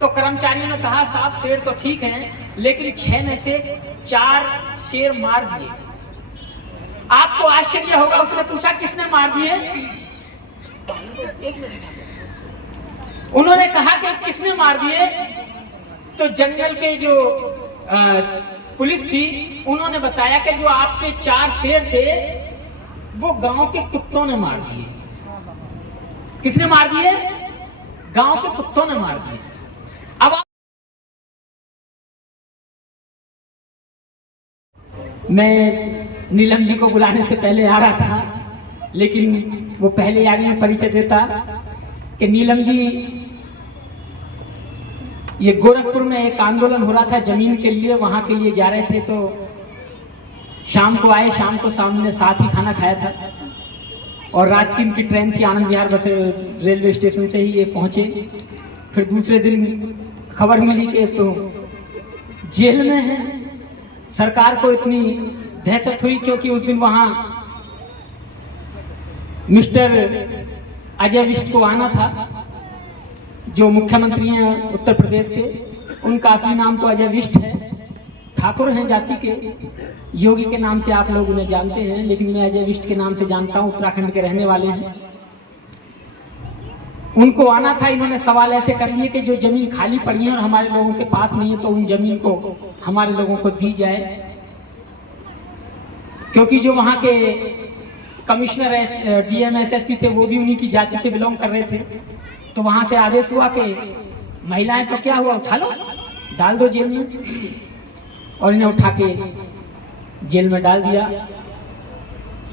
तो कर्मचारियों ने कहा 7 शेर तो ठीक है, लेकिन 6 में से 4 शेर मार दिए। आपको आश्चर्य होगा, उसने पूछा किसने मार दिए? उन्होंने कहा कि किसने मार दिए? तो जंगल के जो पुलिस थी उन्होंने बताया कि जो आपके 4 शेर थे वो गांव के कुत्तों ने मार दिए। किसने मार दिए? गांव के कुत्तों ने मार दिए। अब मैं नीलम जी को बुलाने से पहले आ रहा था, लेकिन वो पहले आगे में परिचय देता कि नीलम जी, ये गोरखपुर में एक आंदोलन हो रहा था जमीन के लिए, वहां के लिए जा रहे थे। तो शाम को आए, शाम को सामने साथ ही खाना खाया था और रात की इनकी ट्रेन थी, आनंद विहार बस रेलवे स्टेशन से ही ये पहुंचे। फिर दूसरे दिन खबर मिली कि तो जेल में है। सरकार को इतनी दहशत हुई क्योंकि उस दिन वहां मिस्टर अजय विष्ट को आना था, जो मुख्यमंत्री हैं उत्तर प्रदेश के। उनका असली नाम तो अजय विष्ट है, ठाकुर हैं जाति के। योगी के नाम से आप लोग उन्हें जानते हैं, लेकिन मैं अजय विष्ट के नाम से जानता हूं, उत्तराखंड के रहने वाले हैं। उनको आना था। इन्होंने सवाल ऐसे कर लिए कि जो जमीन खाली पड़ी है और हमारे लोगों के पास नहीं है, तो उन जमीन को हमारे लोगों को दी जाए, क्योंकि जो वहां के कमिश्नर डीएम एसएसपी थे वो भी उन्हीं की जाति से बिलोंग कर रहे थे। तो वहां से आदेश हुआ कि महिलाएं तो क्या हुआ, उठा लो, डाल दो जेल में। और इन्हें उठा के जेल में डाल दिया।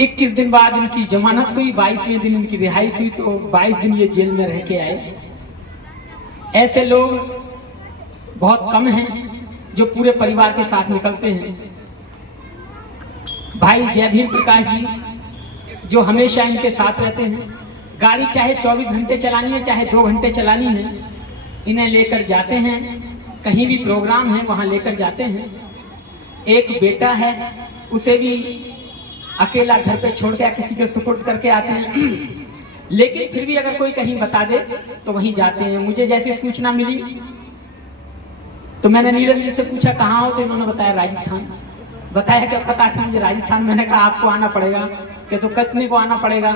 21 दिन बाद इनकी जमानत हुई, 22वें दिन इनकी रिहाई हुई। तो 22 दिन ये जेल में रह के आए। ऐसे लोग बहुत कम हैं जो पूरे परिवार के साथ निकलते हैं। भाई जयभीर प्रकाश जी जो हमेशा इनके साथ रहते हैं, गाड़ी चाहे 24 घंटे चलानी है चाहे 2 घंटे चलानी है, इन्हें लेकर जाते हैं। कहीं भी प्रोग्राम है वहां लेकर जाते हैं। एक बेटा है, उसे भी अकेला घर पे छोड़ के किसी के सुपुर्द करके आते हैं, लेकिन फिर भी अगर कोई कहीं बता दे तो वहीं जाते हैं। मुझे जैसे सूचना मिली तो मैंने नीलम जी से पूछा कहाँ हो, तो इन्होंने बताया राजस्थान। बताया क्या पता था मुझे राजस्थान। मैंने कहा आपको आना पड़ेगा। कि तो कितने को आना पड़ेगा?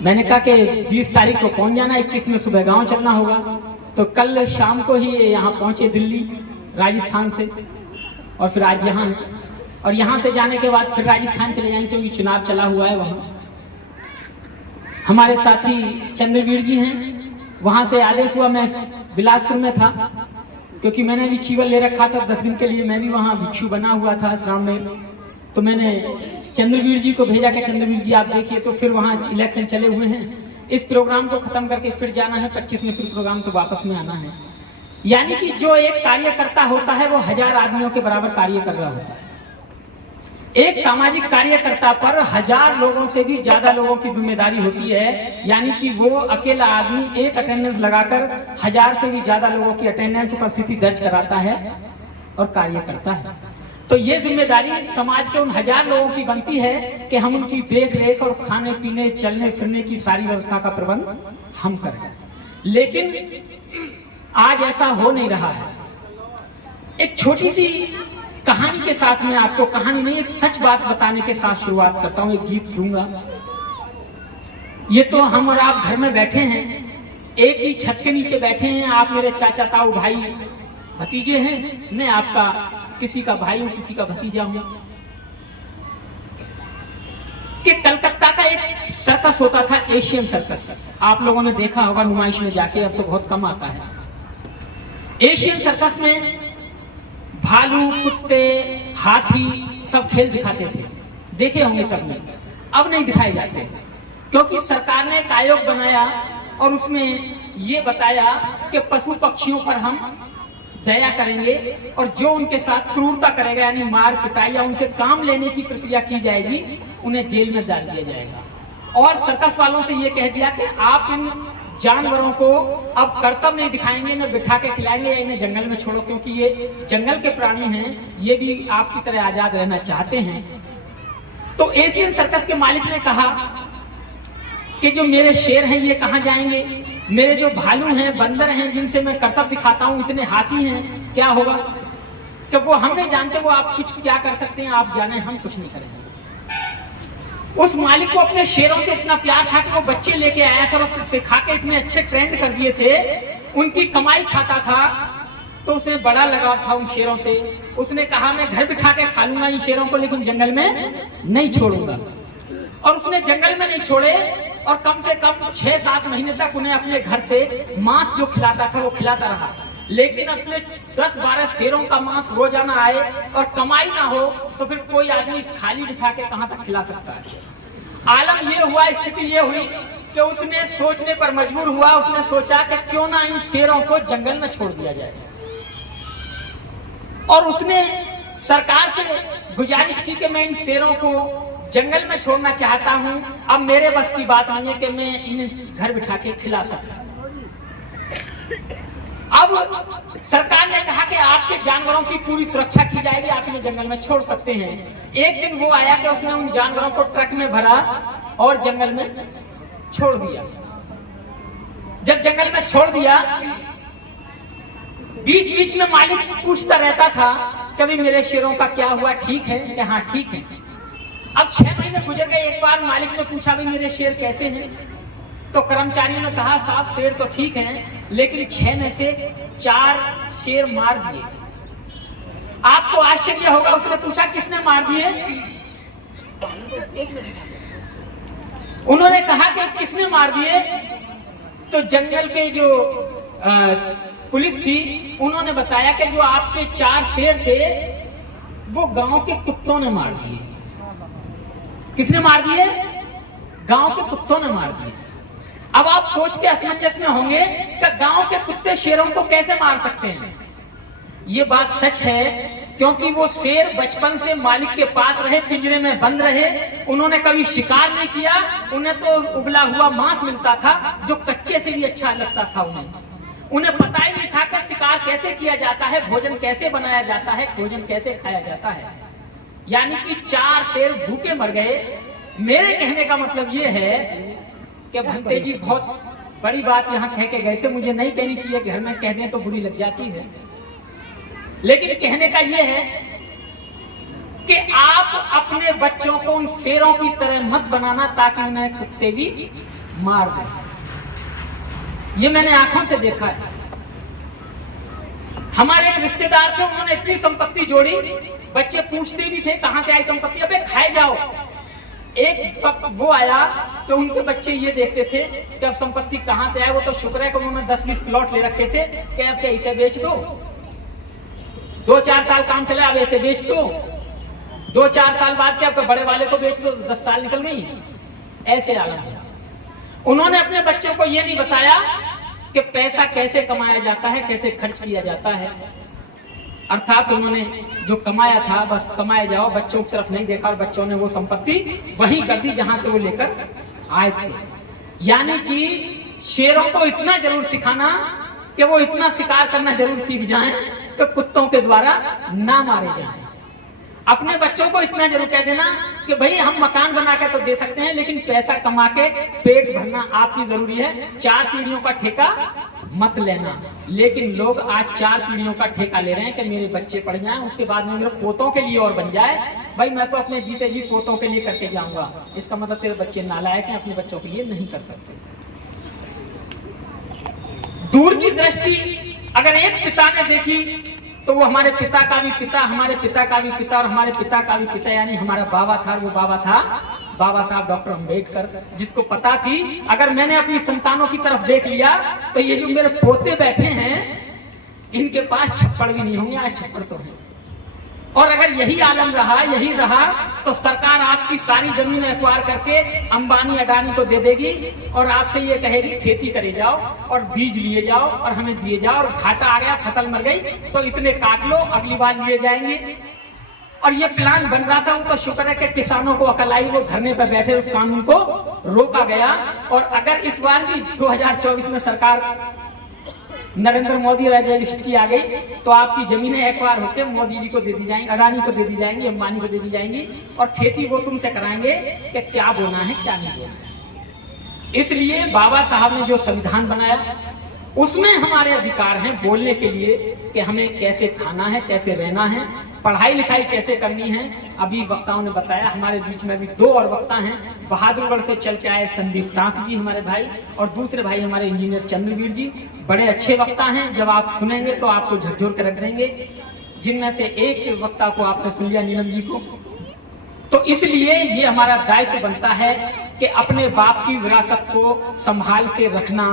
मैंने कहा कि 20 तारीख को पहुंच जाना, 21 में सुबह गांव चलना होगा। तो कल शाम को ही यहाँ पहुंचे दिल्ली राजस्थान से, और फिर आज यहाँ है। और यहाँ से जाने के बाद फिर राजस्थान चले जाएंगे क्योंकि चुनाव चला हुआ है वहाँ। हमारे साथी चंद्रवीर जी हैं, वहाँ से आदेश हुआ। मैं बिलासपुर में था क्योंकि मैंने भी चीवल ले रखा था 10 दिन के लिए। मैं भी वहाँ भिक्षु बना हुआ था आश्रम में। तो मैंने चंद्रवीर जी को भेजा कि चंद्रवीर जी आप देखिए। तो फिर वहाँ इलेक्शन चले हुए हैं, इस प्रोग्राम को खत्म करके फिर जाना है। 25 में फिर प्रोग्राम तो वापस में आना है। यानी कि जो एक कार्यकर्ता होता है वो 1000 आदमियों के बराबर कार्य कर रहा होता है। एक सामाजिक कार्यकर्ता पर 1000 लोगों से भी ज्यादा लोगों की जिम्मेदारी होती है। यानी कि वो अकेला आदमी एक अटेंडेंस लगाकर 1000 से भी ज्यादा लोगों की अटेंडेंस उपस्थिति दर्ज कराता है और कार्य करता है। तो ये जिम्मेदारी समाज के उन 1000 लोगों की बनती है कि हम उनकी देख रेख और खाने पीने चलने फिरने की सारी व्यवस्था का प्रबंध हम करें। लेकिन आज ऐसा हो नहीं रहा है। एक छोटी सी कहानी के साथ में आपको, कहानी नहीं एक सच बात बताने के साथ शुरुआत करता हूं। एक गीत दूंगा। ये तो हम और आप घर में बैठे हैं, एक ही छत के नीचे बैठे हैं। आप मेरे चाचा ताऊ भाई भतीजे हैं, मैं आपका किसी का भाई हूं, किसी का भतीजा हूं। कि कलकत्ता का एक सर्कस होता था, एशियन सर्कस। आप लोगों ने देखा होगा नुमाइश में जाके, अब तो बहुत कम आता है। एशियन सर्कस में भालू, कुत्ते, हाथी सब खेल दिखाते थे, देखे होंगे सबने। अब नहीं दिखाए जाते क्योंकि सरकार ने एक आयोग बनाया और उसमें ये बताया कि पशु पक्षियों पर हम दया करेंगे और जो उनके साथ क्रूरता करेगा, यानी मार पिटाई या उनसे काम लेने की प्रक्रिया की जाएगी, उन्हें जेल में डाल दिया जाएगा। और सर्कस वालों से ये कह दिया कि आप इन जानवरों को अब कर्तव्य नहीं दिखाएंगे, इन्हें बिठा के खिलाएंगे या इन्हें जंगल में छोड़ो, क्योंकि ये जंगल के प्राणी हैं, ये भी आपकी तरह आजाद रहना चाहते हैं। तो एशियन सर्कस के मालिक ने कहा कि जो मेरे शेर हैं ये कहाँ जाएंगे? मेरे जो भालू हैं, बंदर हैं, जिनसे मैं करतब दिखाता हूँ, इतने हाथी हैं, क्या होगा? कि वो हम नहीं जानते, वो आप कुछ क्या कर सकते हैं, आप जाने, हम कुछ नहीं करेंगे। उस मालिक को अपने शेरों से इतना प्यार था कि वो बच्चे लेके आया था और सिखा के इतने अच्छे ट्रेंड कर दिए थे, उनकी कमाई खाता था, तो उसे बड़ा लगाव था उन शेरों से। उसने कहा मैं घर बिठा के खा लूंगा इन शेरों को, लेकिन जंगल में नहीं छोड़ूंगा। और उसने जंगल में नहीं छोड़े और कम से कम 6-7 महीने तक उन्हें अपने घर से मांस जो खिलाता था वो खिलाता रहा। लेकिन अपने 10-12 शेरों का मांस रोजाना आए और कमाई ना हो तो फिर कोई आदमी खाली बिठा के कहां तक खिला सकता है? आलम ये हुआ, स्थिति ये हुई कि उसने सोचने पर मजबूर हुआ। उसने सोचा कि क्यों ना इन शेरों को जंगल में छोड़ दिया जाए, और उसने सरकार से गुजारिश की कि मैं इन शेरों को जंगल में छोड़ना चाहता हूं, अब मेरे बस की बात नहीं है कि मैं इन्हें घर बिठा के खिला सकता। अब सरकार ने कहा कि आपके जानवरों की पूरी सुरक्षा की जाएगी, आप इन्हें जंगल में छोड़ सकते हैं। एक दिन वो आया कि उसने उन जानवरों को ट्रक में भरा और जंगल में छोड़ दिया। जब जंगल में छोड़ दिया, बीच बीच में मालिक पूछता रहता था कभी मेरे शेरों का क्या हुआ, ठीक है? कि हाँ ठीक है। अब 6 महीने गुजर गए। एक बार मालिक ने पूछा भाई मेरे शेर कैसे हैं? तो कर्मचारियों ने कहा साहब शेर तो ठीक हैं, लेकिन 6 में से 4 शेर मार दिए। आपको आश्चर्य होगा, उसने पूछा किसने मार दिए? उन्होंने कहा कि किसने मार दिए? तो जंगल के जो पुलिस थी उन्होंने बताया कि जो आपके 4 शेर थे वो गांव के कुत्तों ने मार दिए। किसने मार दिए? गांव के कुत्तों ने मार दिए। अब आप सोच के असमंजस में होंगे कि गांव के कुत्ते शेरों को कैसे मार सकते हैं? ये बात सच है, क्योंकि वो शेर बचपन से मालिक के पास रहे, पिंजरे में बंद रहे, उन्होंने कभी शिकार नहीं किया। उन्हें तो उबला हुआ मांस मिलता था जो कच्चे से भी अच्छा लगता था। उन्हें पता ही नहीं था कि शिकार कैसे किया जाता है, भोजन कैसे बनाया जाता है, भोजन कैसे खाया जाता है। यानी कि 4 शेर भूखे मर गए। मेरे कहने का मतलब ये है कि भंते जी बहुत बड़ी बात यहाँ कह के गए थे, मुझे नहीं कहनी चाहिए, घर में कह दें तो बुरी लग जाती है, लेकिन कहने का ये है कि आप अपने बच्चों को उन शेरों की तरह मत बनाना ताकि उन्हें कुत्ते भी मार दें। ये मैंने आंखों से देखा है। हमारे एक रिश्तेदार थे, उन्होंने इतनी संपत्ति जोड़ी, बच्चे पूछते भी थे कहां से आई संपत्ति, अबे खाए जाओ। एक वक्त वो आया तो उनके बच्चे ये देखते थे कि अब संपत्ति कहां से आए। वो तो शुक्र है कि उन्होंने 10-20 प्लॉट ले रखे थे कि अब इसे बेच दो, 2-4 साल काम चले, अब ऐसे बेच दो, 2-4 साल बाद के आपके बड़े वाले को बेच दो, 10 साल निकल गई। ऐसे आ गया। उन्होंने अपने बच्चों को ये नहीं बताया कि पैसा कैसे कमाया जाता है, कैसे खर्च किया जाता है। अर्थात उन्होंने जो कमाया था बस कमाए जाओ, बच्चों की तरफ नहीं देखा और बच्चों ने वो संपत्ति वहीं कर दी जहां से वो लेकर आए थे। यानी कि शेरों को इतना जरूर सिखाना कि वो इतना शिकार करना जरूर सीख जाएं कि कुत्तों के द्वारा ना मारे जाएं। अपने बच्चों को इतना जरूर कह देना कि भाई हम मकान बना के तो दे सकते हैं, लेकिन पैसा कमा के पेट भरना आपकी जरूरी है। 4 पीढ़ियों का ठेका मत लेना। लेकिन लोग आज 4 पीढ़ियों का ठेका ले रहे हैं कि मेरे बच्चे पढ़ जाएं, उसके बाद में मेरे पोतों के लिए और बन जाए। भाई मैं तो अपने जीते जी पोतों के लिए करके जाऊंगा। इसका मतलब तेरे बच्चे नालायक हैं, अपने बच्चों के लिए नहीं कर सकते। दूर की दृष्टि अगर एक पिता ने देखी तो वो हमारे पिता का भी पिता, हमारे पिता का भी पिता और हमारे पिता का भी पिता, यानी हमारा बाबा था। वो बाबा था बाबा साहब डॉक्टर अम्बेडकर, जिसको पता थी अगर मैंने अपनी संतानों की तरफ देख लिया तो ये जो मेरे पोते बैठे हैं इनके पास छप्पड़ भी नहीं होंगे। आज छप्पड़ तो है, और अगर यही आलम रहा, यही रहा तो सरकार आपकी सारी जमीन एक्वायर करके अंबानी अडानी को दे देगी और आपसे ये कहेगी खेती करे जाओ और बीज लिए जाओ और हमें दिए जाओ, और घाटा आ गया, फसल मर गई तो इतने काट लो, अगली बार लिए जाएंगे। और ये प्लान बन रहा था, वो तो शुक्र है कि किसानों को अकल आई, वो धरने पर बैठे, उस कानून को रोका गया। और अगर इस बार भी 2024 में सरकार नरेंद्र मोदी रजिस्ट की आ गई तो आपकी जमीनें एक्वायर होकर मोदी जी को दे दी जाएंगी, अडानी को दे दी जाएंगी, अंबानी को दे दी जाएंगी, और खेती वो तुमसे कराएंगे कि क्या बोना है क्या नहीं बोना है। इसलिए बाबा साहब ने जो संविधान बनाया उसमें हमारे अधिकार हैं बोलने के लिए कि हमें कैसे खाना है, कैसे रहना है, पढ़ाई लिखाई कैसे करनी है। अभी वक्ताओं ने बताया, हमारे बीच में भी दो और वक्ता हैं, बहादुरगढ़ से चल के आए संदीप टाक जी हमारे भाई, और दूसरे भाई हमारे इंजीनियर चंद्रवीर जी। बड़े अच्छे वक्ता हैं, जब आप सुनेंगे तो आपको झकझोर कर रख देंगे। जिनमें से एक वक्ता को आपने सुन लिया, नीलम जी को। तो इसलिए ये हमारा दायित्व बनता है कि अपने बाप की विरासत को संभाल के रखना,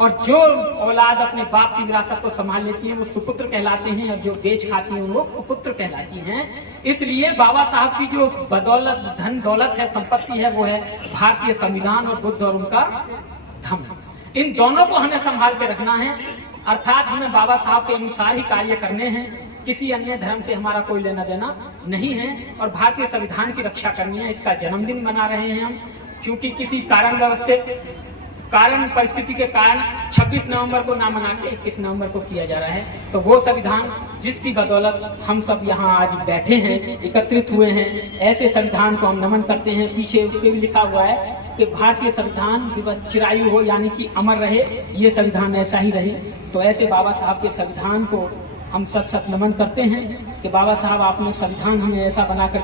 और जो औलाद अपने बाप की विरासत को संभाल लेती है वो सुपुत्र कहलाते हैं, और जो बेच खाती हैं वो कुपुत्र कहलाती हैं। इसलिए बाबा साहब की जो बदौलत, धन दौलत है, संपत्ति है, वो है भारतीय संविधान और बुद्ध और उनका धम्म। इन दोनों को हमें संभाल के रखना है, अर्थात हमें बाबा साहब के अनुसार ही कार्य करने हैं। किसी अन्य धर्म से हमारा कोई लेना देना नहीं है, और भारतीय संविधान की रक्षा करनी है। इसका जन्मदिन मना रहे हैं हम, क्योंकि किसी कारण परिस्थिति के कारण 26 नवंबर को ना मना के 21 नवंबर को किया जा रहा है। तो वो संविधान जिसकी बदौलत हम सब यहाँ आज बैठे हैं, एकत्रित हुए हैं, ऐसे संविधान को हम नमन करते हैं। पीछे उस पर भी लिखा हुआ है कि भारतीय संविधान दिवस चिरायु हो, यानी कि अमर रहे, ये संविधान ऐसा ही रहे। तो ऐसे बाबा साहब के संविधान को हम सत सत नमन करते हैं कि बाबा साहब आपने संविधान हमें ऐसा बनाकर